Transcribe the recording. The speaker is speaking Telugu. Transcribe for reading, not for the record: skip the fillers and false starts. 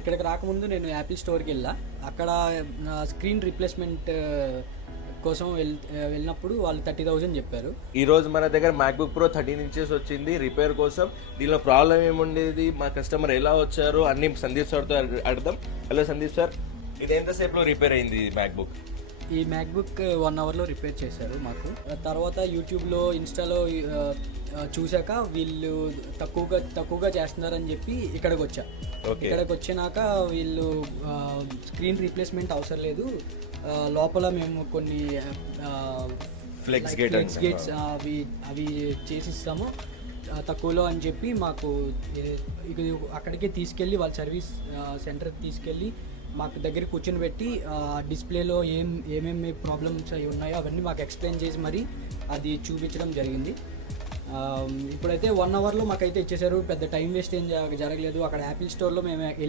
ఇక్కడికి రాకముందు నేను యాపిల్ స్టోర్కి వెళ్ళా. అక్కడ స్క్రీన్ రీప్లేస్మెంట్ కోసం వెళ్ళినప్పుడు వాళ్ళు 30,000 చెప్పారు. ఈ రోజు మన దగ్గర మ్యాక్బుక్ ప్రో 13 ఇంచెస్ వచ్చింది రిపేర్ కోసం. దీనిలో ప్రాబ్లం ఏముండేది, మా కస్టమర్ ఎలా వచ్చారు అన్ని సందీప్ సార్తో అడదాం. హలో సందీప్ సార్, ఇది ఎంతసేపులో రిపేర్ అయింది మ్యాక్బుక్? ఈ మ్యాక్బుక్ 1 అవర్లో రిపేర్ చేశారు మాకు. తర్వాత యూట్యూబ్లో, ఇన్స్టాలో చూశాక వీళ్ళు తక్కువగా చేస్తున్నారని చెప్పి ఇక్కడికి వచ్చా. ఇక్కడికి వచ్చినాక వీళ్ళు స్క్రీన్ రీప్లేస్మెంట్ అవసరం లేదు, లోపల మేము కొన్ని ఫ్లెక్స్ గేట్స్ అవి చేసిస్తాము తక్కువలో అని చెప్పి మాకు అక్కడికే తీసుకెళ్ళి వాళ్ళ సర్వీస్ సెంటర్కి తీసుకెళ్ళి మాకు దగ్గర కూర్చొని పెట్టి డిస్ప్లేలో ఏమేమి ప్రాబ్లమ్స్ అవి ఉన్నాయో అవన్నీ మాకు ఎక్స్ప్లెయిన్ చేసి మరి అది చూపించడం జరిగింది. ఇప్పుడైతే 1 అవర్లో మాకైతే ఇచ్చేసారు. పెద్ద టైం వేస్ట్ ఏం జరగలేదు. అక్కడ యాపిల్ స్టోర్లో మేము